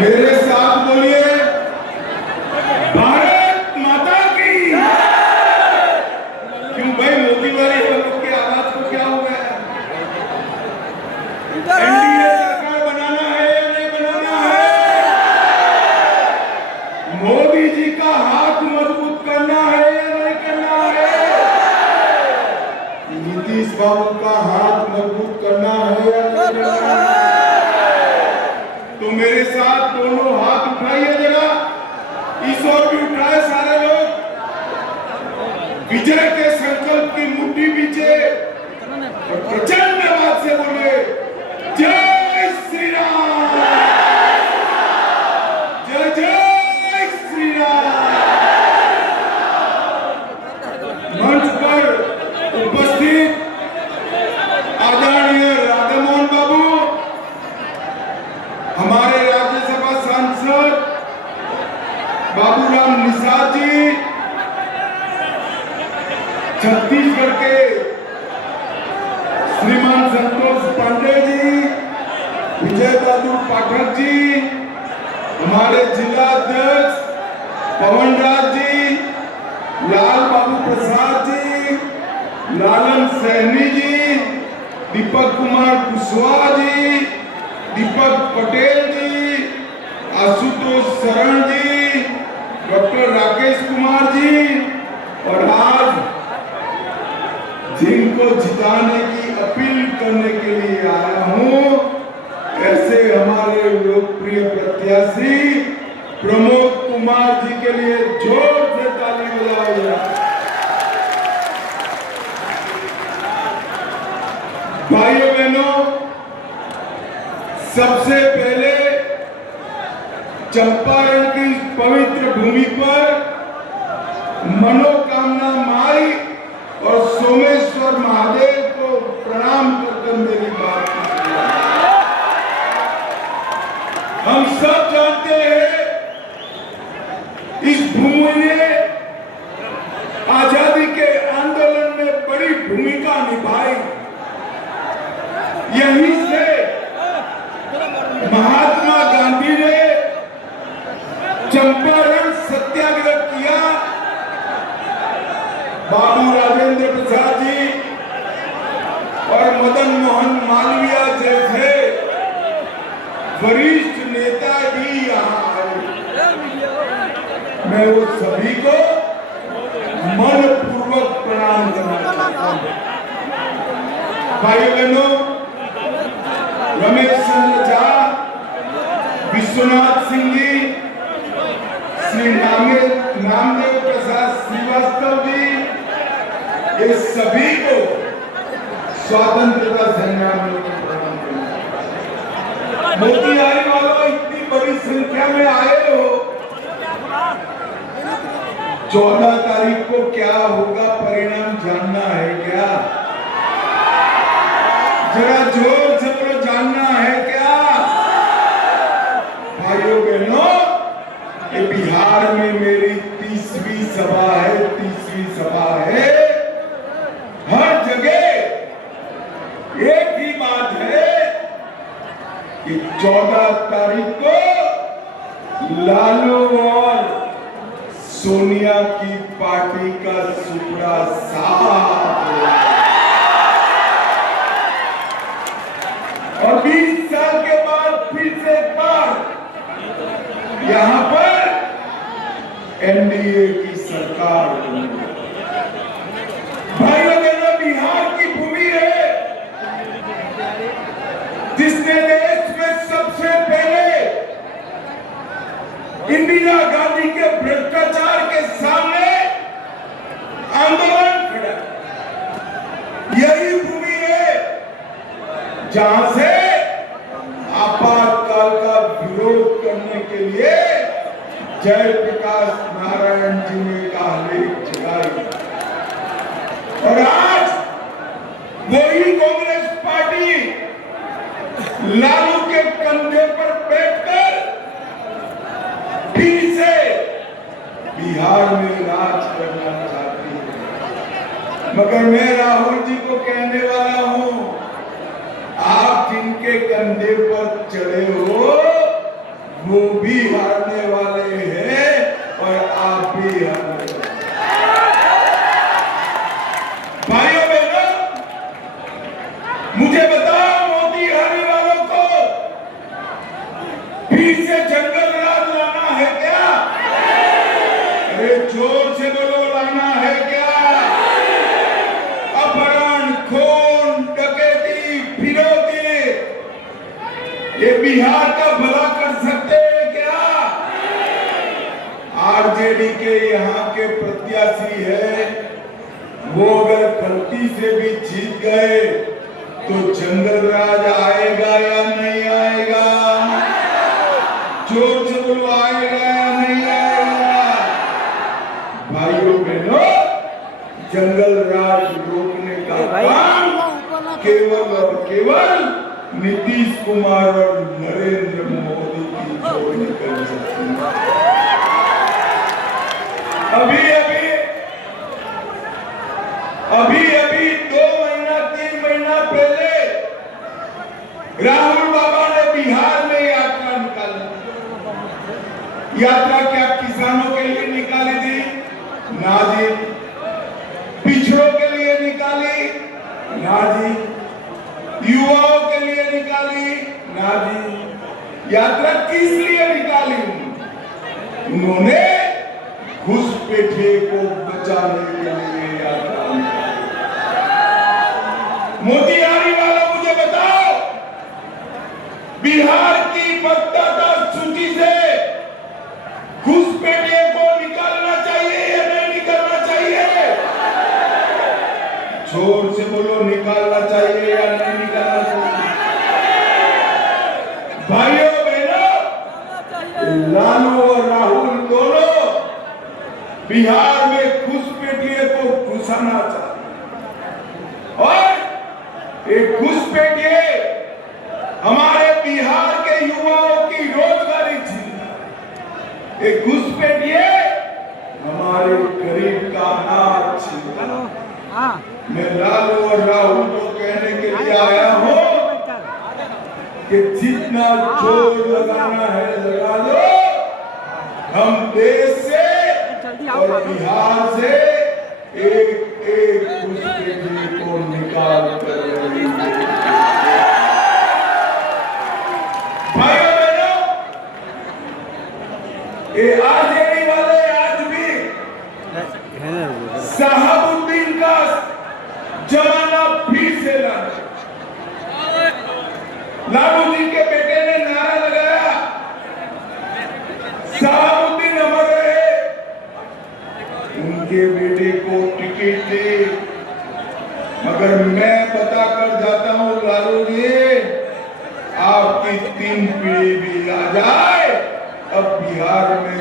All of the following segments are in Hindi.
मेरे साथ बोलिए, भारत माता की। क्यों भाई, मोदी वाली हम लोग की आवाज को क्या हो गया? एनडीए सरकार बनाना है या नहीं बनाना है? मोदी जी का हाथ मजबूत करना है या नहीं करना है? नीतीश बाबू का हाथ मजबूत करना है या नहीं करना है? तो मेरे साथ दोनों हाथ उठाइए जरा, इस ओर भी उठाए सारे लोग। विजय के संकल्प की मुट्ठी पीछे और प्रचंड आवाज से बोलिए, जय श्री राम, जय जय श्री राम। मंच पर उपस्थित आदरणीय राधा मोहन बाबू, हमारे राज्यसभा सांसद बाबूराम निषाद जी, छत्तीसगढ़ के श्रीमान संतोष पांडे जी, विजय बहादुर पाठक जी, हमारे जिला अध्यक्ष पवन राज जी, लाल बाबू प्रसाद जी, लालन सहनी जी, दीपक कुमार कुशवाहा जी, दीपक पटेल जी, आशुतोष शरण जी, डॉक्टर राकेश कुमार जी, और आज जिनको जिताने की अपील करने के लिए आया हूं, ऐसे हमारे लोकप्रिय प्रत्याशी प्रमोद कुमार जी के लिए जोर से ताली बजाइए। भाइयों बहनों, सबसे पहले चंपारण की पवित्र भूमि पर मनोकामना माई और सोमेश्वर महादेव को प्रणाम करके मेरी बात सुनिए। हम सब जानते हैं, इस भूमि ने आजादी के आंदोलन में बड़ी भूमिका निभाई। यहीं से महात्मा गांधी ने चंपारण सत्याग्रह किया। बाबू राजेंद्र प्रसाद जी और मदन मोहन मालवीय जैसे वरिष्ठ नेता भी यहाँ आए। मैं वो सभी को मनपूर्वक प्रणाम करना चाहता हूँ। भाइयों बहनों, रमेश चंद्र झा, विश्वनाथ सिंह जी, श्री नामदेव प्रसाद श्रीवास्तव जी, ये सभी को स्वतंत्रता संग्रामियों को प्रणाम करना। मोतिहारी वालों, इतनी बड़ी संख्या में आए हो, 14 तारीख को क्या होगा परिणाम जानना है क्या? जरा जोर से बोलो, जानना है क्या? भाइयों बहनों, ये बिहार में मेरी 30वीं सभा है, 30वीं सभा है। हर जगह एक ही बात है कि 14 तारीख को लालू और सोनिया की पार्टी का सुपड़ा साफ है। और 20 साल के बाद फिर से एक बार यहाँ पर एनडीए की सरकार बनेगी। भाइयों बहनों, बिहार की भूमि है जिसने देश में सबसे पहले इंदिरा गांधी के भ्रष्टाचार के सामने आंदोलन खड़ा। यही भूमि है जहां से आपातकाल का विरोध करने के लिए जयप्रकाश नारायण जी ने आलेख जगाई। और आज वही कांग्रेस पार्टी लालू के कंधे पर बैठकर फिर से बिहार में राज करना चाहती है। मगर मैं राहुल जी को कहने वाला हूं, आप जिनके कंधे पर चढ़े हो वो मुझे बताओ, मोतिहारी वालों को फिर से जंगल राज लाना है क्या? अरे जोर से बोलो, लाना है क्या? अपहरण, खून, डकैती, फिरौती, ये बिहार का भला कर सकते हैं क्या? आरजेडी के यहाँ के प्रत्याशी है, वो अगर गलती से भी जीत गए तो जंगल राज आएगा या नहीं आएगा? जोर से बोलो, आएगा या नहीं आएगा? भाइयों बहनों, जंगल राज रोकने का काम केवल और केवल नीतीश कुमार और नरेंद्र मोदी की जोड़ी कर सकती है। अभी 2 महीना 3 महीना पहले राहुल बाबा ने बिहार में यात्रा निकाली। यात्रा क्या किसानों के लिए निकाली थी? ना जी। पिछड़ों के लिए निकाली? ना जी। युवाओं के लिए निकाली? ना जी। यात्रा किस लिए निकाली? उन्होंने घुसपैठिए को बचाने के लिए यात्रा निकाली। मोतिहारी वालों, मुझे बताओ, बिहार की मतदाता सूची से घुसपैठिए को निकालना चाहिए या नहीं निकालना चाहिए? जोर से बोलो, निकालना चाहिए या नहीं निकालना चाहिए? भाइयों बहनों, लालू और राहुल दोनों बिहार में घुसपैठिए को घुसाना चाहते और एक घुसपैठिए हमारे बिहार के युवाओं की रोजगारी छीना, एक घुसपैठिए हमारे गरीब का अनाज छीना। मैं लालू और राहुल को कहने के लिए आया हूं कि जितना जोर लगाना है लगा लो, हम देश से और बिहार से एक एक घुसपैठिए को निकाल कर रहेंगे। भाइयों बहनों, ये आरजेडी वाले आज भी शहाबुद्दीन का जमाना फिर से लाए। लालू जी के बेटे ने नारा लगाया, शहाबुद्दीन अमर रहे। उनके बेटे को टिकट दे, मगर मैं बता कर जाता हूं लालू जी, आपकी 3 पीढ़ी भी आ जाए, अब बिहार में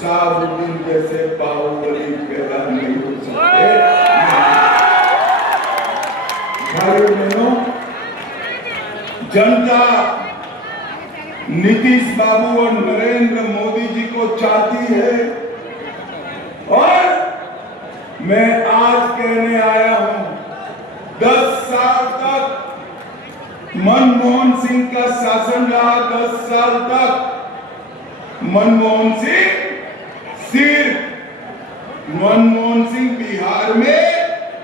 शहाबुद्दीन जैसे बाहुबली पैदा नहीं हो सकते। भाइयों बहनों, जनता नीतीश बाबू और नरेंद्र मोदी जी को चाहती है और मैं आज कहने आया हूं, 10 साल तक मनमोहन सिंह का शासन रहा। 10 साल तक मनमोहन सिंह बिहार में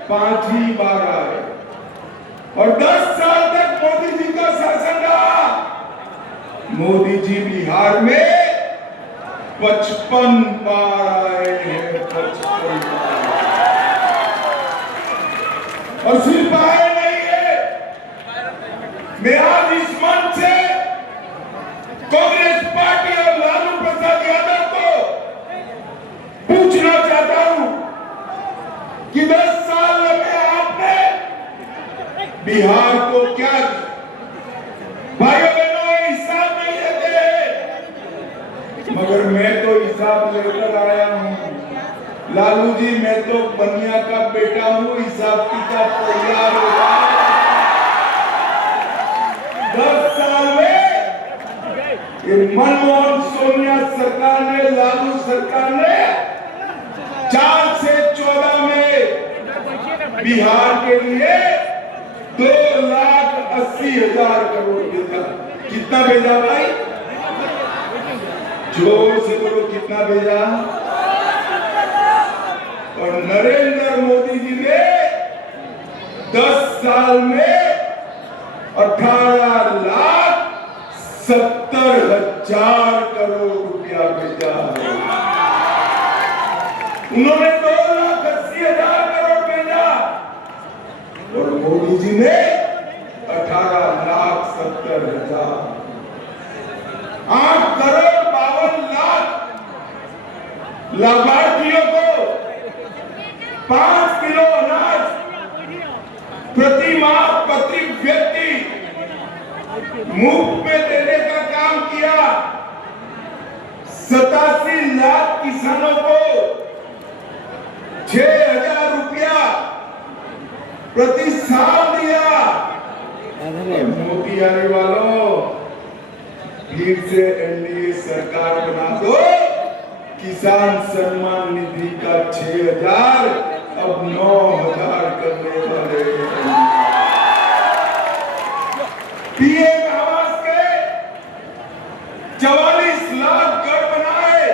5वीं बार आए और 10 साल तक मोदी जी का शासन रहा। मोदी जी बिहार में 55 बार आए हैं, 55 बार। और सिर्फ आए नहीं है, मैं आज इस मंच से कांग्रेस पार्टी और लालू प्रसाद यादव को पूछना चाहता हूं कि 10 साल में आपने बिहार को क्या किया? भाइयों बहनों, हिसाब नहीं देते हैं, मगर मैं तो हिसाब लेकर आया हूं। लालू जी, मैं तो बनिया का बेटा हूं, हिसाब किताब तैयार होगा। 10 साल में ये मनमोहन सोनिया सरकार ने, लालू सरकार ने 4 से 14 में बिहार के लिए 2,80,000 करोड़ भेजा। कितना भेजा भाई? जोर से बोलो, कितना भेजा? और नरेंद्र मोदी जी ने 10 साल में 70,000 करोड़ रुपया भेजा है। उन्होंने 2,80,000 करोड़ भेजा और मोदी जी ने 18,70,000। 8,52,00,000 लाभार्थियों को 5 किलो अनाज प्रति माह प्रति व्यक्ति मुफ्त में देने का काम किया। 87 लाख किसानों को 6,000 रुपया प्रति साल दिया। मोदी आने वालों, फिर से एनडीए सरकार बना दो। किसान सम्मान निधि का 6,000 अब 9,000 करने वाले हैं। पीएम आवास के 44 लाख घर बनाए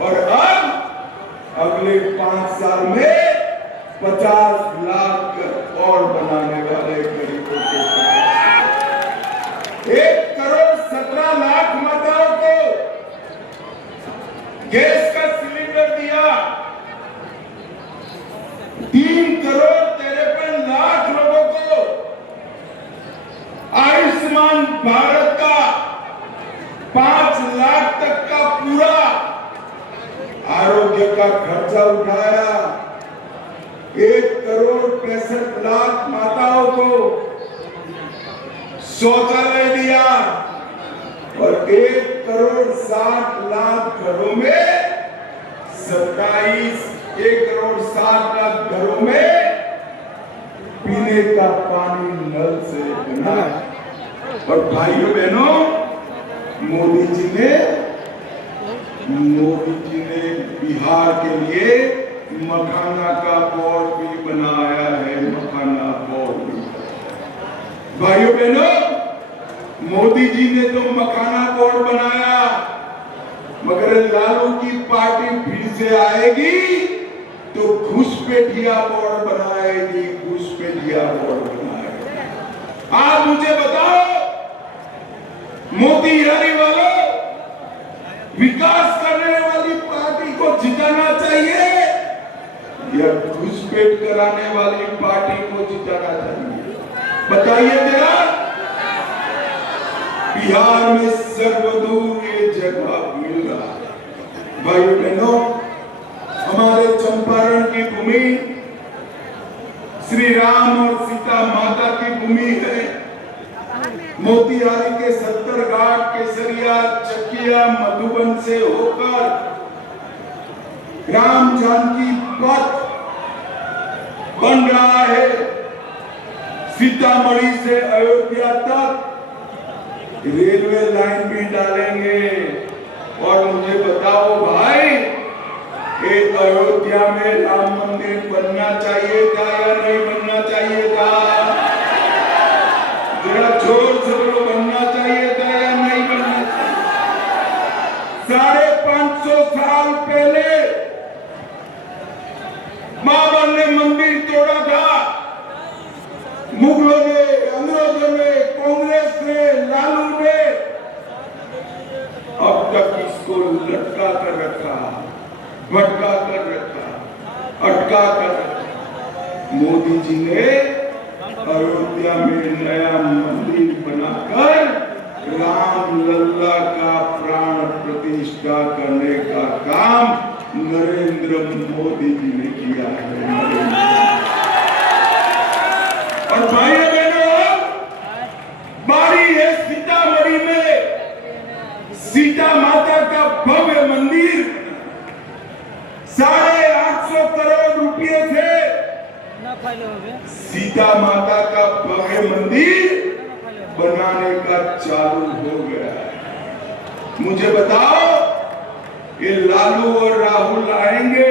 और अब अगले 5 साल में 50 लाख घर और बनाने वाले गरीबों के 1,17,00,000 माताओं को गैस का सिलेंडर दिया। 3,53,00,000 लोगों को आयुष्मान भारत का 5 लाख तक का पूरा आरोग्य का खर्चा उठाया। 1,65,00,000 माताओं को शौचालय दिया और 1,60,00,000 घरों में 1,60,00,000 घरों में पीने का पानी नल से बना। और भाइयों बहनों, मोदी जी ने बिहार के लिए मखाना का बोर्ड भी बनाया है। मखाना बोर्ड भी, भाइयों बहनों, मोदी जी ने तो मखाना बोर्ड बनाया, मगर लालू की पार्टी फिर से आएगी तो घुसपैठिया बोर्ड बनाएगी। घुसपैठिया बोर्ड बनाएगी। आप मुझे बताओ, मोतीहारी वालों, विकास करने वाली पार्टी को जिताना चाहिए या घुसपैठ कराने वाली पार्टी को जिताना चाहिए? बताइए जरा। बिहार में सर्वदूर ये जगह मिल रहा है। भाइयों बहनों, हमारे चंपारण की भूमि श्री राम और सीता माता की भूमि है। मोतिहारी के 70 घाट, केसरिया, चकिया, मधुबन से होकर राम जानकी पथ बन रहा है। सीतामढ़ी से अयोध्या तक रेलवे लाइन भी डालेंगे। और मुझे बताओ भाई, एक अयोध्या में राम मंदिर बनना चाहिए था या नहीं बनना चाहिए था? जरा जोर से बोलो, बनना चाहिए था या नहीं बनना चाहिए? 550 साल पहले बाबर ने मंदिर तोड़ा था। मुगलों ने, अंग्रेजों ने, कांग्रेस ने, लालू ने अब तक इसको लटका कर रखा, भटका कर रखा, अटका कर रखा। मोदी जी ने अयोध्या में नया मंदिर बनाकर राम लल्ला का प्राण प्रतिष्ठा करने का काम नरेंद्र मोदी जी ने किया है। और भाइयों बहनों, बारी है सीतामढ़ी में सीता माता का भव्य मंदिर। 850 करोड़ रुपए से सीता माता का भव्य मंदिर बनाने का चालू हो गया है। मुझे बताओ, ये लालू और राहुल आएंगे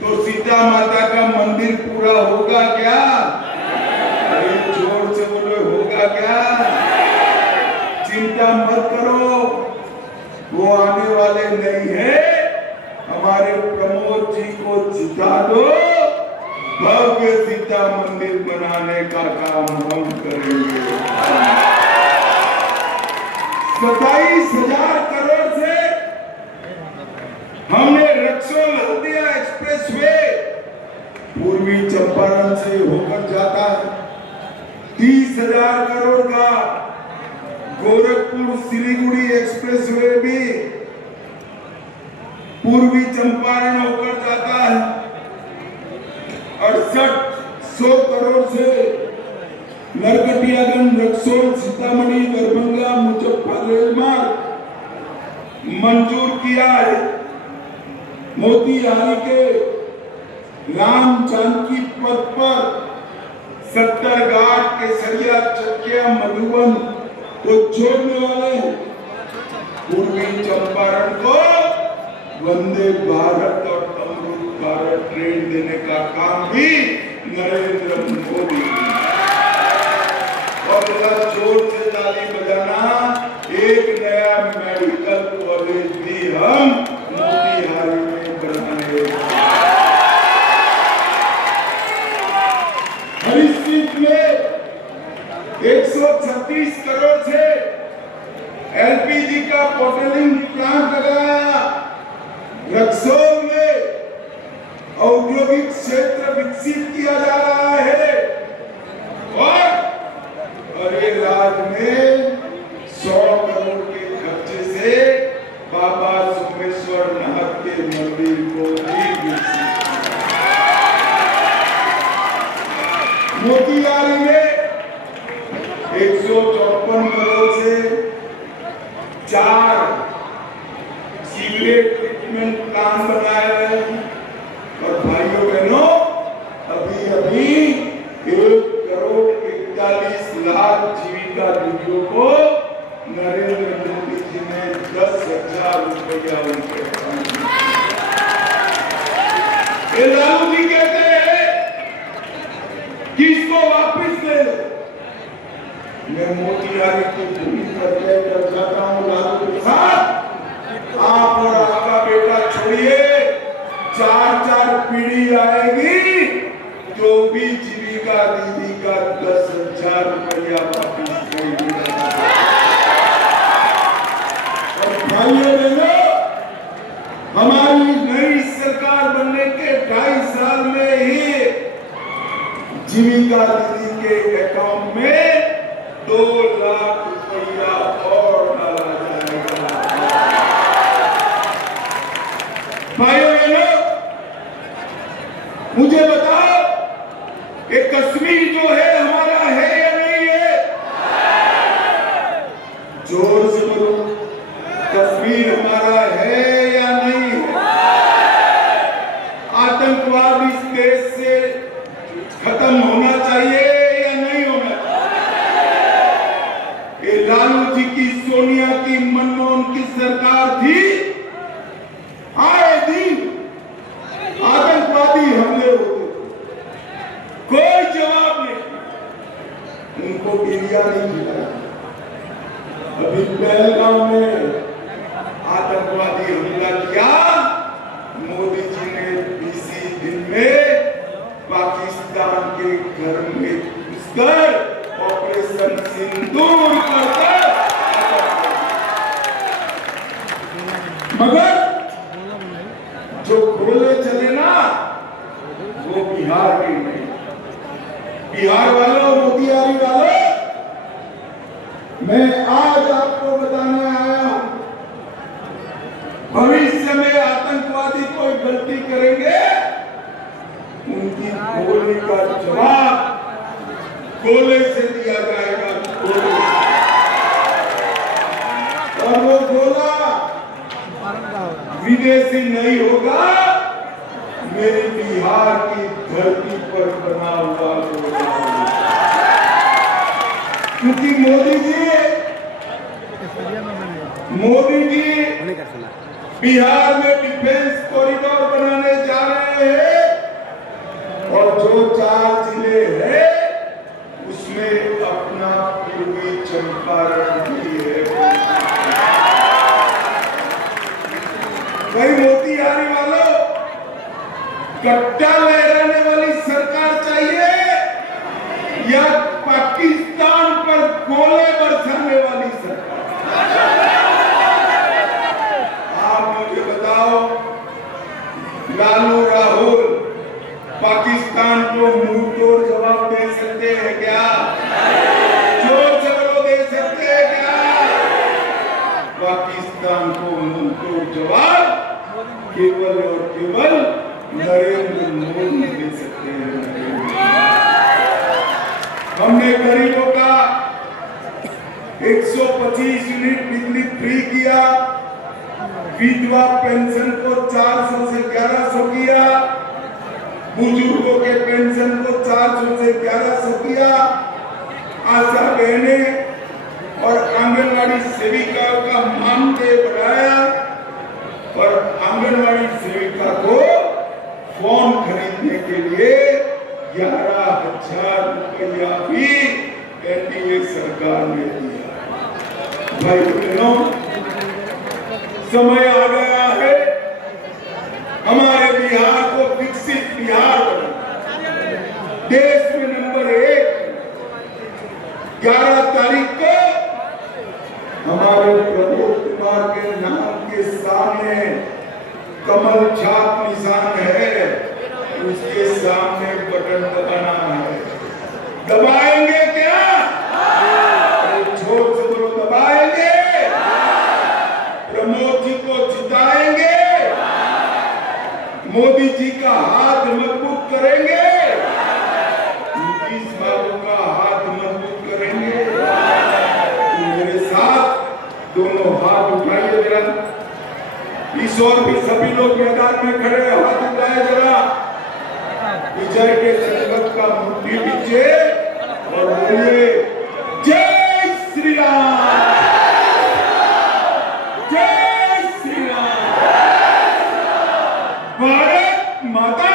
तो सीता माता का मंदिर पूरा होगा क्या? अरे जोर से बोलो, होगा क्या? चिंता मत करो, वो आने वाले नहीं है। हमारे प्रमोद जी को जिता दो, भव्य सीता मंदिर बनाने का काम हम करेंगे। 27,000 करोड़ से हमने रक्सौल हल्दिया एक्सप्रेसवे पूर्वी चंपारण से होकर जाता है। 30,000 करोड़ का गोरखपुर सिलीगुड़ी एक्सप्रेसवे भी पूर्वी चंपारण होकर जाता है। 6800 करोड़ से नरकटियागंज रक्सौल सीतामढ़ी दरभंगा मुजफ्फर रेलमार्ग मंजूर किया है। मोतिहारी के राम जानकी पथ पर 70 घाट केसरिया चकिया मधुबन को जोड़ने वाले पूर्वी चंपारण को वंदे भारत और अमृत भारत ट्रेन देने का काम भी नरेंद्र मोदी और जोर से ताली बजाना। एक नया मेडिकल कॉलेज भी हम मोतिहारी में बनाने। हरिसिंह में 136 करोड़ से एलपीजी का बॉटलिंग प्लांट लगाया। रक्सौल में औद्योगिक क्षेत्र विकसित किया जा रहा है और राज्य में 100 करोड़ के खर्चे से बाबा सोमेश्वर नाथ के मंदिर को भी विकसित। मोतिहारी में 154 करोड़ से 4 सीवरेज ट्रीटमेंट प्लांट बनाए गए और भाइयों बहनों अभी 1,41,00,000 जीविका दीदियों को नरेंद्र मोदी जी ने 10,000 रुपया उनके ये लालू जी कहते हैं कि इसको वापिस ले लो। मैं मोतिहारी की भूमि पर लेकर जाता हूँ लालू के साथ। आप और आपका बेटा छोड़िए, 4 पीढ़ी आएगी जो भी जीविका दीदी का 10,000 रुपया वापिस नहीं मिलेगा। और भाइयों बहनों, हमारी नई सरकार बनने के 2.5 साल में ही जीविका दीदी के अकाउंट में 2 लाख रुपया और डाला जाएगा। भाइयों बहनों, मुझे बताओ कि कश्मीर जो है हमारा है या नहीं है? जोर से बोलो, कश्मीर हमारा है या नहीं है? आतंकवाद इस देश से खत्म होना चाहिए या नहीं होना चाहिए? ये लालू जी की, सोनिया की, मनमोहन की सरकार थी, आए दिन आतंकवादी हमले होते, कोई जवाब नहीं, उनको एरिया नहीं मिला। अभी पहलगाम में आतंकवादी हमला किया, मोदी जी ने इसी दिन में पाकिस्तान के घर में घुसकर ऑपरेशन सिंदूर करकर, मगर जो गोले चले ना वो बिहार के नहीं। बिहार वालों, मोतिहारी वालों, मैं आज आपको बताने आया हूं, भविष्य में आतंकवादी कोई गलती करेंगे, उनकी गोली का जवाब गोले से दिया जाएगा। और वो गोला विदेशी नहीं होगा, मेरे बिहार की धरती पर बना हुआ होगा। क्योंकि मोदी जी बिहार में डिफेंस कॉरिडोर बनाने जा रहे हैं और जो 4 जिले हैं उसमें अपना पूर्वी चंपारण भी है। भाई मोतिहारी वालों, कट्टा लहराने वाली सरकार चाहिए या पाकिस्तान पर गोले बरसाने वाली सरकार? हैं क्या? जोर से बोलो, दे सकते हैं क्या? पाकिस्तान को मुंहतोड़ जवाब केवल और केवल नरेंद्र मोदी दे सकते हैं। हमने गरीबों का 125 यूनिट बिजली फ्री किया, विधवा पेंशन को 400 से 1100 किया, बुजुर्गों के पेंशन को 400 से 1100 किया, आशा बहनें और आंगनवाड़ी सेविकाओं का मानदेय बढ़ाया और आंगनवाड़ी सेविका को फोन खरीदने के लिए 11,000 रुपया भी एनडीए सरकार ने दिया। भाई बहनों, समय आ गया है हमारे बिहार को विकसित बिहार बनाना। देश में नंबर 1 11 तारीख को हमारे प्रमोद कुमार के नाम के सामने कमल छाप निशान है, उसके सामने बटन दबाना है। दबाएंगे क्या? जोर से बोलो, दबाएंगे? प्रमोद जी को जिताएंगे? मोदी जी का हाथ मजबूत करेंगे? नीतीश बाबू का हाथ मजबूत करेंगे? तो मेरे साथ दोनों हाथ उठाइए जरा। इस ओर भी सभी लोग मैदान में खड़े, हाथ उठाए जरा। विजय के संकल्प का मुट्ठी पीछे और बोलिए जय श्री राम, जय श्री राम, भारत माता